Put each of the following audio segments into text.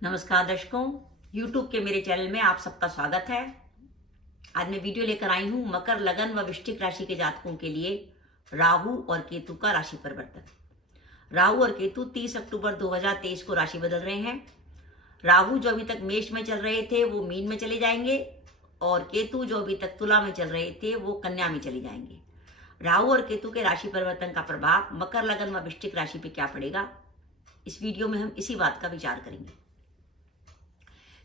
नमस्कार दर्शकों, YouTube के मेरे चैनल में आप सबका स्वागत है। आज मैं वीडियो लेकर आई हूँ मकर, लगन व वृश्चिक राशि के जातकों के लिए राहु और केतु का राशि परिवर्तन। राहु और केतु 30 अक्टूबर 2023 को राशि बदल रहे हैं। राहु जो अभी तक मेष में चल रहे थे वो मीन में चले जाएंगे और केतु जो अभी तक तुला में चल रहे थे वो कन्या में चले जाएंगे। राहु और केतु के राशि परिवर्तन का प्रभाव मकर, लगन व वृश्चिक राशि पे क्या पड़ेगा, इस वीडियो में हम इसी बात का विचार करेंगे।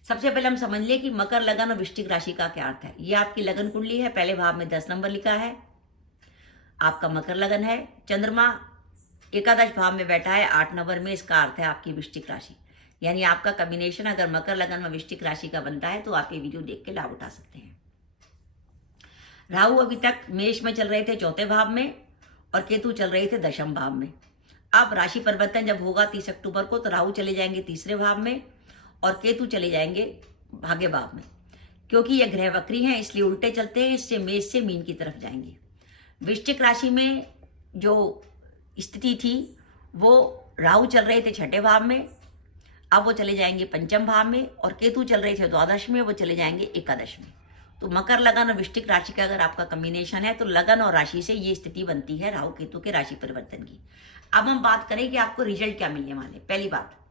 सबसे पहले हम समझ लें कि मकर, लगन और वृश्चिक राशि का क्या अर्थ है। ये आपकी लगन कुंडली है, पहले भाव में 10 नंबर लिखा है। आपका मकर लगन है, चंद्रमा एकादश भाव में बैठा है 8 नंबर में, इसका अर्थ है आपकी वृश्चिक राशि। यानी आपका कॉम्बिनेशन अगर मकर, लगन व वृश्चिक राशि का बनता है तो आप ये वीडियो देख के लाभ उठा सकते हैं। राहु अभी तक मेष में चल रहे थे 4थे भाव में और केतु चल रहे थे 10म भाव में। अब राशि परिवर्तन जब होगा 30 अक्टूबर को तो राहु चले जाएंगे 3रे भाव में और केतु चले जाएंगे भाग्य भाव में। क्योंकि ये ग्रह वक्री हैं इसलिए उल्टे चलते हैं, इससे मेष से मीन की तरफ जाएंगे। वृश्चिक राशि में जो स्थिति थी वो राहु चल रहे थे 6ठे भाव में, अब वो चले जाएंगे 5म भाव में और केतु चल रहे थे द्वादश में, वो चले जाएंगे एकादश में। तो मकर, लगन और वृश्चिक राशि का अगर आपका कॉम्बिनेशन है तो लगन और राशि से ये स्थिति बनती है राहु केतु के राशि परिवर्तन की। अब हम बात करें कि आपको रिजल्ट क्या मिलने वाले। पहली बात,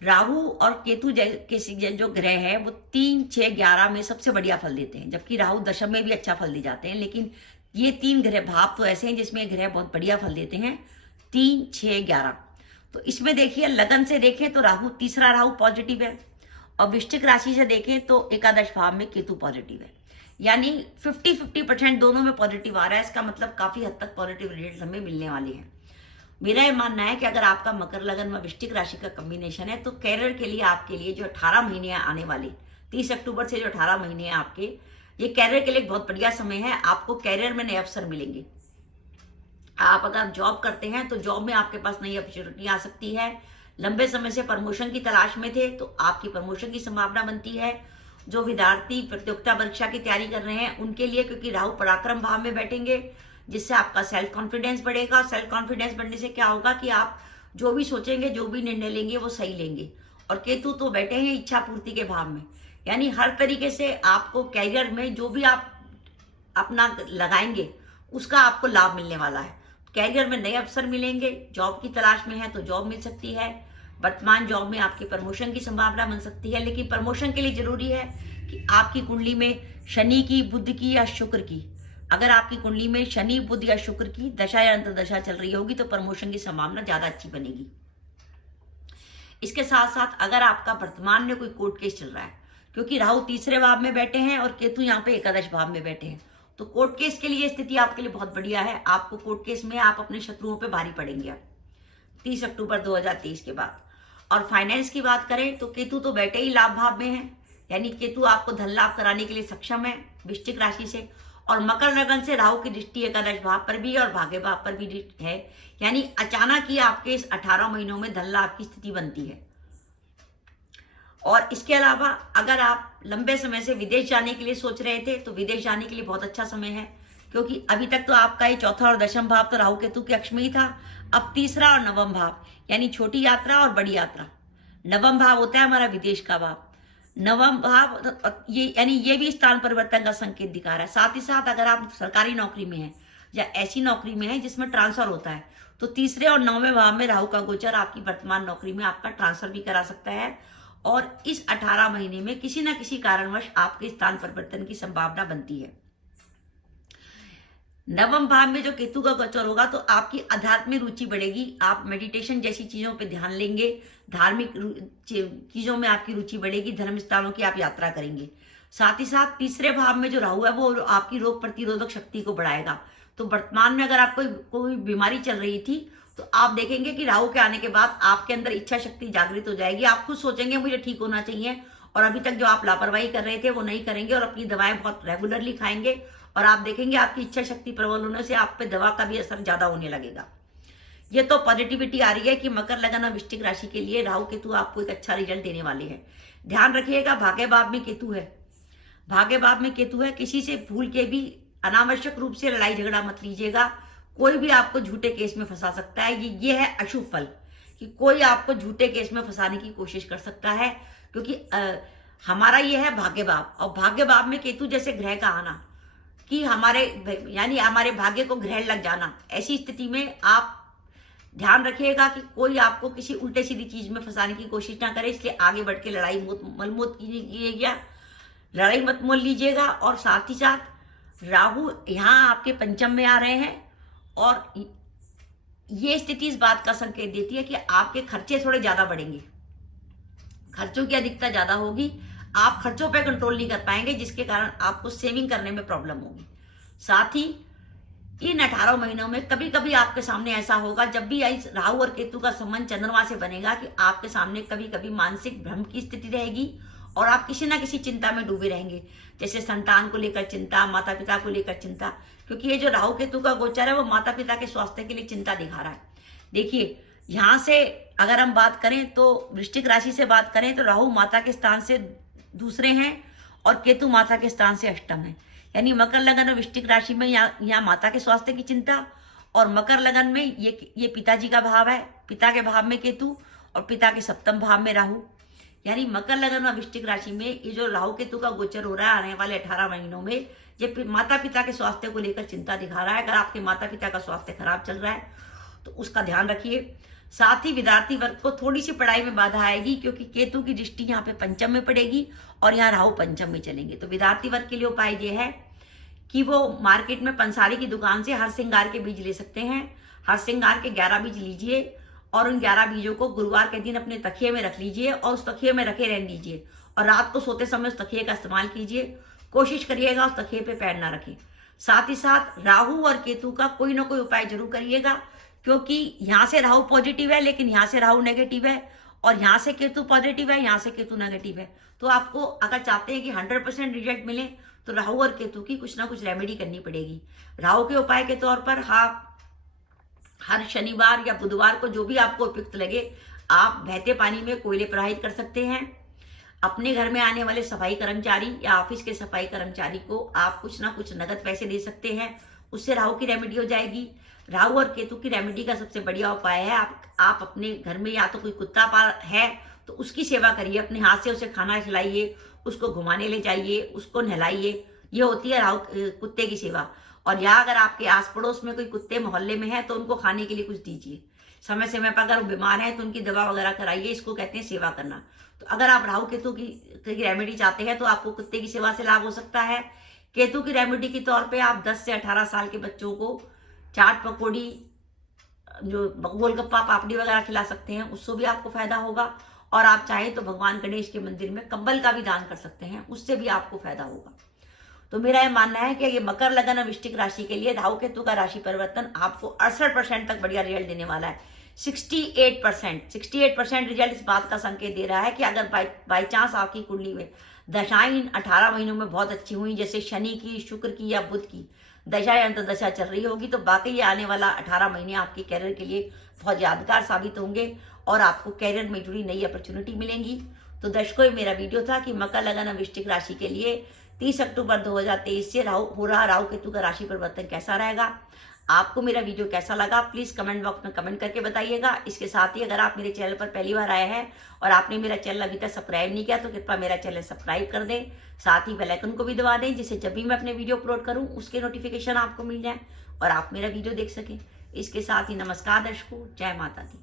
राहु और केतु के जो ग्रह है वो 3, 6, 11 में सबसे बढ़िया फल देते हैं, जबकि राहु दशम में भी अच्छा फल दे जाते हैं। लेकिन ये 3 ग्रह भाव तो ऐसे हैं जिसमें ग्रह बहुत बढ़िया फल देते हैं, 3, 6, 11। तो इसमें देखिए, लगन से देखें तो राहु, तीसरा राहु पॉजिटिव है और वृश्चिक राशि से देखें तो एकादश भाव में केतु पॉजिटिव है। यानी 50-50% दोनों में पॉजिटिव आ रहा है। इसका मतलब काफी हद तक पॉजिटिव रिजल्ट हमें मिलने वाले हैं। मेरा ये मानना है कि अगर आपका मकर, लगन व वृश्चिक राशि का कॉम्बिनेशन है तो कैरियर के लिए, आपके लिए जो 18 महीने आने वाले 30 अक्टूबर से जो 18 महीने हैं आपके, ये कैरियर के लिए बहुत बढ़िया समय है। आपको कैरियर में नए अवसर मिलेंगे। आप अगर जॉब करते हैं तो जॉब में आपके पास नई अपॉर्चुनिटी आ सकती है। लंबे समय से प्रमोशन की तलाश में थे तो आपकी प्रमोशन की संभावना बनती है। जो विद्यार्थी प्रतियोगिता परीक्षा की तैयारी कर रहे हैं उनके लिए, क्योंकि राहु पराक्रम भाव में बैठेंगे जिससे आपका सेल्फ कॉन्फिडेंस बढ़ेगा। सेल्फ कॉन्फिडेंस बढ़ने से क्या होगा कि आप जो भी सोचेंगे, जो भी निर्णय लेंगे वो सही लेंगे। और केतु तो बैठे हैं इच्छा पूर्ति के भाव में, यानी हर तरीके से आपको कैरियर में जो भी आप अपना लगाएंगे उसका आपको लाभ मिलने वाला है। कैरियर में नए अवसर मिलेंगे। जॉब की तलाश में है तो जॉब मिल सकती है। वर्तमान जॉब में आपकी प्रमोशन की संभावना बन सकती है। लेकिन प्रमोशन के लिए जरूरी है कि आपकी कुंडली में शनि की, बुध की या शुक्र की, अगर आपकी कुंडली में शनि, बुध या शुक्र की दशा या अंतर्दशा चल रही होगी तो प्रमोशन की संभावना ज्यादा अच्छी बनेगी। इसके साथ साथ अगर आपका वर्तमान में कोई कोर्ट केस चल रहा है, क्योंकि राहु 3रे भाव में बैठे हैं और केतु यहाँ पे एकादश भाव में बैठे हैं, तो कोर्ट केस के लिए स्थिति आपके लिए बहुत बढ़िया है। आपको कोर्ट केस में आप अपने शत्रुओं पे भारी पड़ेंगे आप 30 अक्टूबर 2023 के बाद। और फाइनेंस की बात करें तो केतु तो बैठे ही लाभ भाव में है, यानी केतु आपको धन लाभ कराने के लिए सक्षम है वृश्चिक राशि से। और मकर, लगन से राहु की दृष्टि एकादश भाव पर भी और भाग्य भाव पर भी है, यानी अचानक ही आपके इस 18 महीनों में धन लाभ की स्थिति बनती है। और इसके अलावा अगर आप लंबे समय से विदेश जाने के लिए सोच रहे थे तो विदेश जाने के लिए बहुत अच्छा समय है, क्योंकि अभी तक तो आपका ये 4था और 10म भाव तो राहु केतु के अक्ष में ही था। अब 3रा और 9म भाव, यानी छोटी यात्रा और बड़ी यात्रा। 9म भाव होता है हमारा विदेश का भाव। 9म भाव ये, यानी ये भी स्थान परिवर्तन का संकेत दिखा रहा है। साथ ही साथ अगर आप सरकारी नौकरी में हैं या ऐसी नौकरी में है जिसमें ट्रांसफर होता है तो 3रे और 9वें भाव में राहु का गोचर आपकी वर्तमान नौकरी में आपका ट्रांसफर भी करा सकता है। और इस 18 महीने में किसी न किसी कारणवश आपके स्थान परिवर्तन की संभावना बनती है। 9म भाव में जो केतु का गोचर होगा तो आपकी आध्यात्मिक रुचि बढ़ेगी। आप मेडिटेशन जैसी चीजों पे ध्यान लेंगे, धार्मिक चीजों में आपकी रुचि बढ़ेगी, धर्म स्थानों की आप यात्रा करेंगे। साथ ही साथ 3रे भाव में जो राहु है वो आपकी रोग प्रतिरोधक शक्ति को बढ़ाएगा। तो वर्तमान में अगर आपको कोई बीमारी चल रही थी तो आप देखेंगे कि राहु के आने के बाद आपके अंदर इच्छा शक्ति जागृत हो जाएगी। आप खुद सोचेंगे मुझे ठीक होना चाहिए, और अभी तक जो आप लापरवाही कर रहे थे वो नहीं करेंगे और अपनी दवाएं बहुत रेगुलरली खाएंगे। और आप देखेंगे आपकी इच्छा शक्ति प्रबल होने से आप पे दवा का भी असर ज्यादा होने लगेगा। ये तो पॉजिटिविटी आ रही है कि मकर, लगन और वृश्चिक राशि के लिए राहु केतु आपको एक अच्छा रिजल्ट देने वाले हैं। ध्यान रखिएगा, भाग्य भाव में केतु है। भाग्य भाव में केतु है, किसी से भूल के भी अनावश्यक रूप से लड़ाई झगड़ा मत लीजिएगा। कोई भी आपको झूठे केस में फंसा सकता है। ये है अशुभ फल कि कोई आपको झूठे केस में फंसाने की कोशिश कर सकता है, क्योंकि हमारा ये है भाग्य भाव, और भाग्य भाव में केतु जैसे ग्रह का आना कि हमारे यानी हमारे भाग्य को ग्रहण लग जाना, ऐसी स्थिति में आप ध्यान रखिएगा कि कोई आपको किसी उल्टे सीधी चीज में फंसाने की कोशिश ना करे। इसलिए आगे बढ़ के लड़ाई मत कीजिएगा, लड़ाई मत मोल लीजिएगा। और साथ ही साथ राहु यहाँ आपके पंचम में आ रहे हैं, और ये स्थिति इस बात का संकेत देती है कि आपके खर्चे थोड़े ज्यादा बढ़ेंगे, खर्चों की अधिकता ज्यादा होगी, आप खर्चों पे कंट्रोल नहीं कर पाएंगे, जिसके कारण आपको सेविंग करने में प्रॉब्लम होगी। साथ ही इन 18 महीनों में कभी कभी आपके सामने ऐसा होगा, जब भी राहु और केतु का संबंध चंद्रमा से बनेगा, कि आपके सामने कभी कभी मानसिक भ्रम की स्थिति रहेगी और आप किसी ना किसी चिंता में डूबे रहेंगे, जैसे संतान को लेकर चिंता, माता पिता को लेकर चिंता, क्योंकि ये जो राहु केतु का गोचर है वो माता पिता के स्वास्थ्य के लिए चिंता दिखा रहा है। देखिए यहां से अगर हम बात करें तो वृश्चिक राशि से बात करें तो राहु माता के स्थान से दूसरे हैं और केतु माता के स्थान से अष्टम है। यानी मकर लगन और वृश्चिक राशि में यहाँ माता के स्वास्थ्य की चिंता, और मकर लगन में ये पिताजी का भाव है, पिता के भाव में केतु और पिता के सप्तम भाव में राहु। यानी मकर लगन और वृश्चिक राशि में ये जो राहु केतु का गोचर हो रहा है आने वाले 18 महीनों में, ये माता पिता के स्वास्थ्य को लेकर चिंता दिखा रहा है। अगर आपके माता पिता का स्वास्थ्य खराब चल रहा है तो उसका ध्यान रखिए। साथ ही विद्यार्थी वर्ग को थोड़ी सी पढ़ाई में बाधा आएगी, क्योंकि केतु की दृष्टि यहाँ पे पंचम में पड़ेगी और यहाँ राहु पंचम में चलेंगे। तो विद्यार्थी वर्ग के लिए उपाय ये है कि वो मार्केट में पंसारी की दुकान से हर श्रृंगार के बीज ले सकते हैं। हर श्रृंगार के 11 बीज लीजिए और उन 11 बीजों को गुरुवार के दिन अपने तकिए में रख लीजिए और उस तकिए में रखे रहने दीजिए, और रात को सोते समय उस तकिए का इस्तेमाल कीजिए। कोशिश करिएगा उस तकिए पे पैर ना रखें। साथ ही साथ राहु और केतु का कोई ना कोई उपाय जरूर करिएगा, क्योंकि यहाँ से राहु पॉजिटिव है लेकिन यहाँ से राहु नेगेटिव है, और यहाँ से केतु पॉजिटिव है, यहाँ से केतु नेगेटिव है। तो आपको अगर चाहते हैं कि 100% रिजल्ट मिले तो राहु और केतु की कुछ ना कुछ रेमेडी करनी पड़ेगी। राहु के उपाय के तौर पर हर शनिवार या बुधवार को, जो भी आपको उपयुक्त लगे, आप बहते पानी में कोयले प्रवाहित कर सकते हैं। अपने घर में आने वाले सफाई कर्मचारी या ऑफिस के सफाई कर्मचारी को आप कुछ ना कुछ नगद पैसे दे सकते हैं, उससे राहु की रेमेडी हो जाएगी। राहु और केतु की रेमेडी का सबसे बढ़िया उपाय है आप अपने घर में या तो कोई कुत्ता है तो उसकी सेवा करिए, अपने हाथ से उसे खाना खिलाइए, उसको घुमाने ले जाइए, उसको नहलाइए। ये होती है राहु कुत्ते की सेवा। और या अगर आपके आस पड़ोस में कोई कुत्ते मोहल्ले में है तो उनको खाने के लिए कुछ दीजिए। समय समय पर अगर वो बीमार है तो उनकी दवा वगैरह कराइए। इसको कहते हैं सेवा करना। तो अगर आप राहु केतु की रेमेडी चाहते हैं तो आपको कुत्ते की सेवा से लाभ हो सकता है। केतु की रेमेडी के तौर पे आप 10 से 18 साल के बच्चों को चाट पकौड़ी, जो गोलगप्पा पापड़ी वगैरह खिला सकते हैं, उससे भी आपको फायदा होगा। और आप चाहें तो भगवान गणेश के मंदिर में कंबल का भी दान कर सकते हैं, उससे भी आपको फायदा होगा। तो मेरा यह मानना है कि ये मकर लगन और वृश्चिक राशि के लिए राहु केतु का राशि परिवर्तन आपको 68% तक बढ़िया रिजल्ट देने वाला है। 68% रिजल्ट इस बात का संकेत दे रहा है कि अगर बाई चांस आपकी कुंडली में दशाएं इन 18 महीनों में बहुत अच्छी हुई, जैसे शनि की, शुक्र की या बुध की दशा या अंतर्दशा चल रही होगी, तो बाकी ये आने वाला 18 महीने आपके कैरियर के लिए बहुत यादगार साबित होंगे और आपको कैरियर में जुड़ी नई अपॉर्चुनिटी मिलेंगी। तो दर्शकों, मेरा वीडियो था कि मकर लगन और वृश्चिक राशि के लिए 30 अक्टूबर 2023 से राहु केतु का राशि परिवर्तन कैसा रहेगा। आपको मेरा वीडियो कैसा लगा प्लीज कमेंट बॉक्स में कमेंट करके बताइएगा। इसके साथ ही अगर आप मेरे चैनल पर पहली बार आए हैं और आपने मेरा चैनल अभी तक सब्सक्राइब नहीं किया तो कृपया मेरा चैनल सब्सक्राइब कर दें, साथ ही बेल आइकन को भी दबा दें, जिससे जब भी मैं अपने वीडियो अपलोड करूं उसके नोटिफिकेशन आपको मिल जाए और आप मेरा वीडियो देख सकें। इसके साथ ही नमस्कार दर्शकों, जय माता दी।